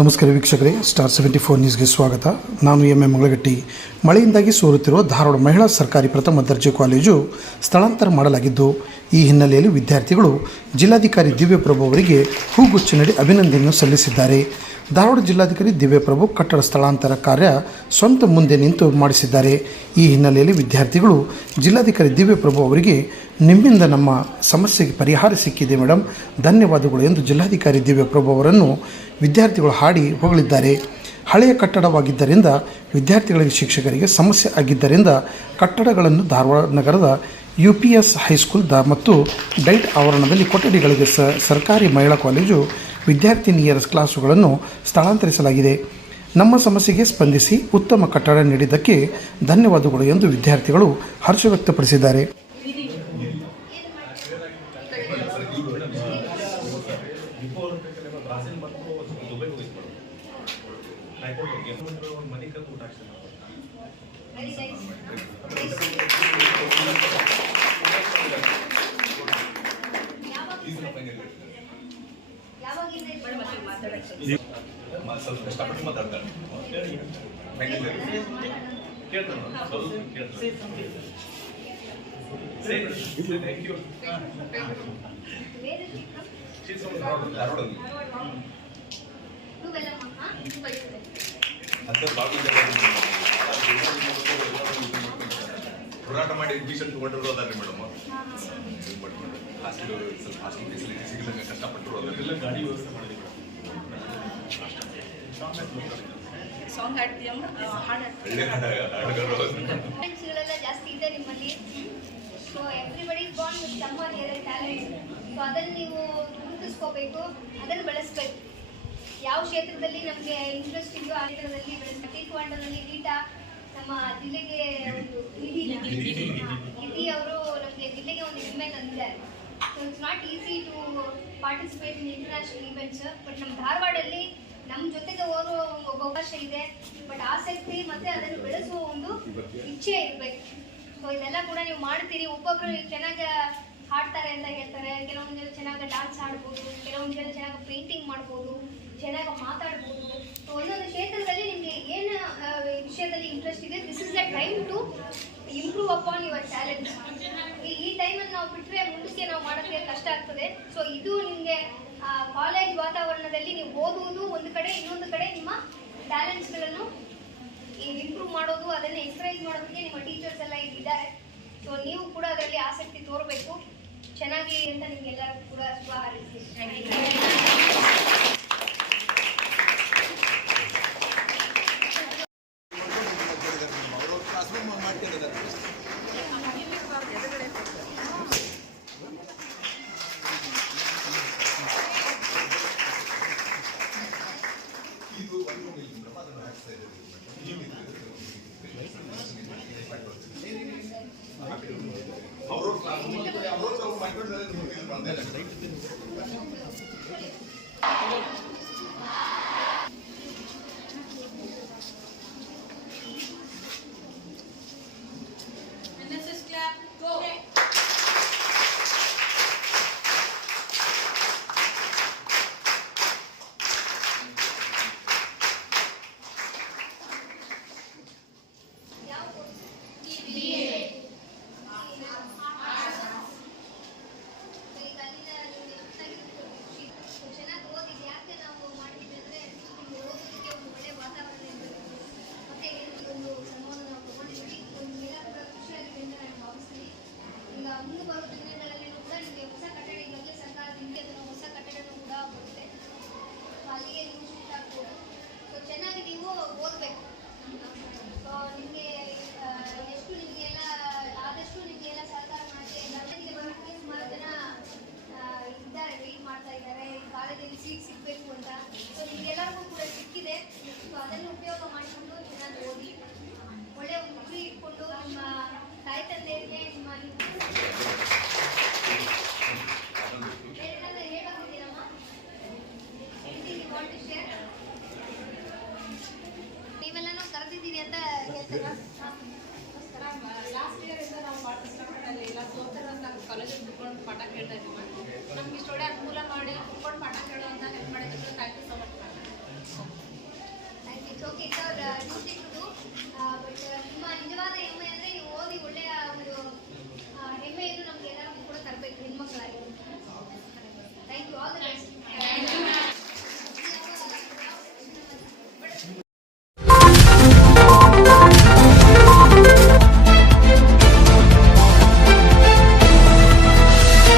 ನಮಸ್ಕಾರ ವೀಕ್ಷಕರೇ star seventy four ನ್ಯೂಸ್ಗೆ ಸ್ವಾಗತ. ನಾನು ಎಂ ಎಂ ಮಂಗಳಗಟ್ಟಿ. ಮಳೆಯಿಂದಾಗಿ ಸೋರುತ್ತಿರುವ ಧಾರವಾಡ ಮಹಿಳಾ ಸರ್ಕಾರಿ ಪ್ರಥಮ ದರ್ಜೆ ಕಾಲೇಜು ಸ್ಥಳಾಂತರ ಮಾಡಲಾಗಿದ್ದು ಈ ಹಿನ್ನೆಲೆಯಲ್ಲಿ ವಿದ್ಯಾರ್ಥಿಗಳು ಜಿಲ್ಲಾಧಿಕಾರಿ ದಿವ್ಯಪ್ರಭು ಅವರಿಗೆ ಹೂಗುಚ್ಚ ನೀಡಿ ಅಭಿನಂದನೆಯನ್ನು ಸಲ್ಲಿಸಿದ್ದಾರೆ. ಧಾರವಾಡ ಜಿಲ್ಲಾಧಿಕಾರಿ ದಿವ್ಯಪ್ರಭು ಕಟ್ಟಡ ಸ್ಥಳಾಂತರ ಕಾರ್ಯ ಸ್ವಂತ ಮುಂದೆ ನಿಂತು ಮಾಡಿಸಿದ್ದಾರೆ. ಈ ಹಿನ್ನೆಲೆಯಲ್ಲಿ ವಿದ್ಯಾರ್ಥಿಗಳು ಜಿಲ್ಲಾಧಿಕಾರಿ ದಿವ್ಯಪ್ರಭು ಅವರಿಗೆ, ನಿಮ್ಮಿಂದ ನಮ್ಮ ಸಮಸ್ಯೆಗೆ ಪರಿಹಾರ ಸಿಕ್ಕಿದೆ ಮೇಡಮ್ ಧನ್ಯವಾದಗಳು ಎಂದು ಜಿಲ್ಲಾಧಿಕಾರಿ ದಿವ್ಯಪ್ರಭು ಅವರನ್ನು ವಿದ್ಯಾರ್ಥಿಗಳು ಹಾಡಿ ಹೊಗಳಿದ್ದಾರೆ. ಹಳೆಯ ಕಟ್ಟಡವಾಗಿದ್ದರಿಂದ ವಿದ್ಯಾರ್ಥಿಗಳಿಗೆ ಶಿಕ್ಷಕರಿಗೆ ಸಮಸ್ಯೆ ಆಗಿದ್ದರಿಂದ ಕಟ್ಟಡಗಳನ್ನು ಧಾರವಾಡ ನಗರದ U P S high school the ಮತ್ತು ಡೈಟ್ ಆವರಣದಲ್ಲಿ ಕೊಠಡಿಗಳಿಗೆ ಸ, ಸರ್ಕಾರಿ ಮಹಿಳಾ ಕಾಲೇಜು ವಿದ್ಯಾರ್ಥಿನಿಯರ ಕ್ಲಾಸುಗಳನ್ನು ಸ್ಥಳಾಂತರಿಸಲಾಗಿದೆ. ನಮ್ಮ ಸಮಸ್ಯೆಗೆ ಸ್ಪಂದಿಸಿ ಉತ್ತಮ ಕಟ್ಟಡ ನೀಡಿದ್ದಕ್ಕೆ ಧನ್ಯವಾದಗಳು ಎಂದು ವಿದ್ಯಾರ್ಥಿಗಳು ಹರ್ಷ ವ್ಯಕ್ತಪಡಿಸಿದ್ದಾರೆ. ಸ್ವಲ್ಪ ಕಷ್ಟಪಟ್ಟು ಮಾತಾಡ್ತಾರೆ ಕೇಳ್ತಾನೆ ಸ್ವಲ್ಪ ಕೇಳ್ತಾನೆ ಥ್ಯಾಂಕ್ ಯು ಧಾರವಾಡಲ್ಲಿ ಅಂತ ಭಾಳ ಹೋರಾಟ ಮಾಡಿ ಅಡ್ಮಿಷನ್ ತಗೊಂಡಿರೋ ಅದಾರೆ ಮೇಡಮ್ ಹಾಸ್ಟೆಲ್ ಸ್ವಲ್ಪ ಹಾಸ್ಟೆಲ್ ಫೆಸಿಲಿಟಿ ಸಿಗದಂಗೆ ಕಷ್ಟಪಟ್ಟರು ಅದನ್ನೆಲ್ಲ ಗಾಡಿ ವ್ಯವಸ್ಥೆ ಮಾಡಿದ್ವಿ ಸಾಂಗ್ ಹಾಡ್ತೀಯಮ್ಮ ಹಾಡು ಒಳ್ಳೆ ಹಾಡ ಜಾಸ್ತಿ ಇದೆ ನಿಮ್ಮಲ್ಲಿ. So everybody born with some or other talent so ಅದನ್ನು ನೀವು ಗುರುತಿಸ್ಕೋಬೇಕು ಅದನ್ನು ಬೆಳೆಸ್ಬೇಕು. ಯಾವ ಕ್ಷೇತ್ರದಲ್ಲಿ ನಮಗೆ ಇಂಟ್ರೆಸ್ಟ್ ಇದೆಯೋ ಆ ಕ್ಷೇತ್ರದಲ್ಲಿ ಬೆಳೆಸ್ಬೇಕು. ರೀಟಾ ನಮ್ಮ ಜಿಲ್ಲೆಗೆ ಒಂದು ನಿಧಿ ನಿಧಿ ಅವರು ನಮಗೆ ಜಿಲ್ಲೆಗೆ ಒಂದು ಹೆಮ್ಮೆ ತಂದಿದ್ದಾರೆ. It's not easy to participate in international events but ನಮ್ಮ ಧಾರವಾಡಲ್ಲಿ ನಮ್ಮ ಜೊತೆಗೆ ಓದುವ ಒಂದು ಅವಕಾಶ ಇದೆ. ಬಟ್ ಆಸಕ್ತಿ ಮತ್ತು ಅದನ್ನು ಬೆಳೆಸುವ ಒಂದು ಇಚ್ಛೆ ಇರಬೇಕು. ಸೊ ಇದೆಲ್ಲ ಕೂಡ ನೀವು ಮಾಡ್ತೀರಿ. ಒಬ್ಬೊಬ್ಬರು ಚೆನ್ನಾಗಿ ಹಾಡ್ತಾರೆ ಅಂತ ಹೇಳ್ತಾರೆ. ಕೆಲವೊಂದು ಜನ ಚೆನ್ನಾಗಿ ಡಾನ್ಸ್ ಆಡ್ಬೋದು ಕೆಲವೊಂದು ಜನ ಚೆನ್ನಾಗಿ ಪೇಂಟಿಂಗ್ ಮಾಡ್ಬೋದು, ಚೆನ್ನಾಗಿ ಮಾತಾಡ್ಬೋದು. ಸೊ ಒಂದೊಂದು ಕ್ಷೇತ್ರದಲ್ಲಿ ನಿಮಗೆ ಏನು ಆ, ವಿಷಯದಲ್ಲಿ ಇಂಟ್ರೆಸ್ಟ್ ಇದೆ this is the time to improve upon your talent ಈ ಟೈಮಲ್ಲಿ ನಾವು ಬಿಟ್ಟರೆ ಮುಂದಕ್ಕೆ ನಾವು ಮಾಡೋಕ್ಕೆ ಕಷ್ಟ ಆಗ್ತದೆ ಸೊ ಇದು ನಿಮಗೆ ಕಾಲೇಜ್ ವಾತಾವರಣದಲ್ಲಿ ನೀವು ಓದುವುದು ಒಂದು ಕಡೆ, ಇನ್ನೊಂದು ಕಡೆ ನಿಮ್ಮ ಟ್ಯಾಲೆಂಟ್ಸ್ಗಳನ್ನು ಇಂಪ್ರೂವ್ ಮಾಡೋದು, ಅದನ್ನು ಎನ್ಕರೇಜ್ ಮಾಡೋದಕ್ಕೆ ನಿಮ್ಮ ಟೀಚರ್ಸ್ ಎಲ್ಲ ಇದ್ದಾರೆ ಸೊ ನೀವು ಕೂಡ ಅದರಲ್ಲಿ ಆಸಕ್ತಿ ತೋರಬೇಕು. ಚೆನ್ನಾಗಿ ಅಂತ ನಿಮಗೆಲ್ಲರೂ ಕೂಡ ಶುಭ ಹಾರೈಸ್ತೀನಿ ಯಾವ ಈಗ ಅಲ್ಲಿನ ನಿಮ್ಗೆ ಗೊತ್ತಾಗಿದ್ದು ಖುಷಿ. ಚೆನ್ನಾಗಿ ಓದಿ ಯಾಕೆ ನಾವು ಮಾಡ್ತೀವಿ ಅಂದ್ರೆ ನಿಮ್ಗೆ ಓದೋದಕ್ಕೆ ಒಂದು ಒಳ್ಳೆ ವಾತಾವರಣ ಇರಬೇಕು ಮತ್ತೆ ಈ ಒಂದು ಶ್ರಮವನ್ನು ನಾವು ತಗೊಂಡಿದ್ದೀವಿ ಒಂದು ಎಲ್ಲ ಕೂಡ ಖುಷಿಯಾಗಿದೆ ಅಂತ ನಾನು ಭಾವಿಸ್ತೀನಿ ಈಗ ಮುಂದೆ ಬರೋ ದಿನಗಳಲ್ಲಿ ಕೂಡ ನಿಮಗೆ ಹೊಸ ಕಟ್ಟಡ ಈಗಾಗಲೇ ಸರ್ಕಾರದಿಂದ ಅದನ್ನು ಹೊಸ ಕಟ್ಟಡನೂ ಕೂಡ ಬರುತ್ತೆ ಸೊ ಅಲ್ಲಿಗೆ ನೀವು ಶಿಫ್ಟ್ ಆಗ್ಬೋದು ಸೊ ಚೆನ್ನಾಗಿ ನೀವು ಓದಬೇಕು ಸೊ ನಿಮಗೆ ಎಷ್ಟು ನಿಮಗೆಲ್ಲ ಆದಷ್ಟು ನಿಮಗೆಲ್ಲ ಸಹಕಾರ ಮಾಡೋಕ್ಕೆ ಗಮನಕ್ಕೆ ಬರೋಕ್ಕೆ ಸುಮಾರು ಜನ ಆ, ಇದ್ದಾರೆ ವೆಯ್ಟ್ ಮಾಡ್ತಾ ಇದ್ದಾರೆ ಈ ಕಾಲೇಜಲ್ಲಿ ಸೀಟ್ ಸಿಗಬೇಕು ಅಂತ ಸೊ ನಿಮಗೆಲ್ಲರಿಗೂ ಕೂಡ ಸಿಕ್ಕಿದೆ ಸೊ ಅದನ್ನು ಉಪಯೋಗ ಮಾಡಿಕೊಂಡು ಚೆನ್ನಾಗಿ ಓದಿ ಒಳ್ಳೆಯ ಒಂದು ಇಟ್ಕೊಂಡು ನಿಮ್ಮ ತಾಯಿ ತಂದೆಯರಿಗೆ ನಿಮ್ಮ? ನೀವೆಲ್ಲನೂ ಕರೆದಿದ್ದೀರಿ ಅಂತ ಹೇಳ್ತೀರಾ? ಲಾಸ್ಟ್ ಇಯರ್ ಇಂದ ನಾವು ಪಾರ್ಟಿಸಿಪೇಟಲ್ಲಿ ಎಲ್ಲ ಸೋತರ ನಾವು ಕಾಲೇಜಲ್ಲಿ ಕುತ್ಕೊಂಡು ಪಾಠ ಕೇಳ್ತಾ ಇದ್ದೀವಿ ನಮ್ಗೆ ಇಷ್ಟೊಳ್ಳೆ ಅನುಕೂಲ ಮಾಡಿ ಕುತ್ಕೊಂಡು ಪಾಠ ಕೇಳೋ ಅಂತ ಹೆಲ್ಪ್ ಮಾಡಿದ್ದಕ್ಕೆ thank you so much Çok.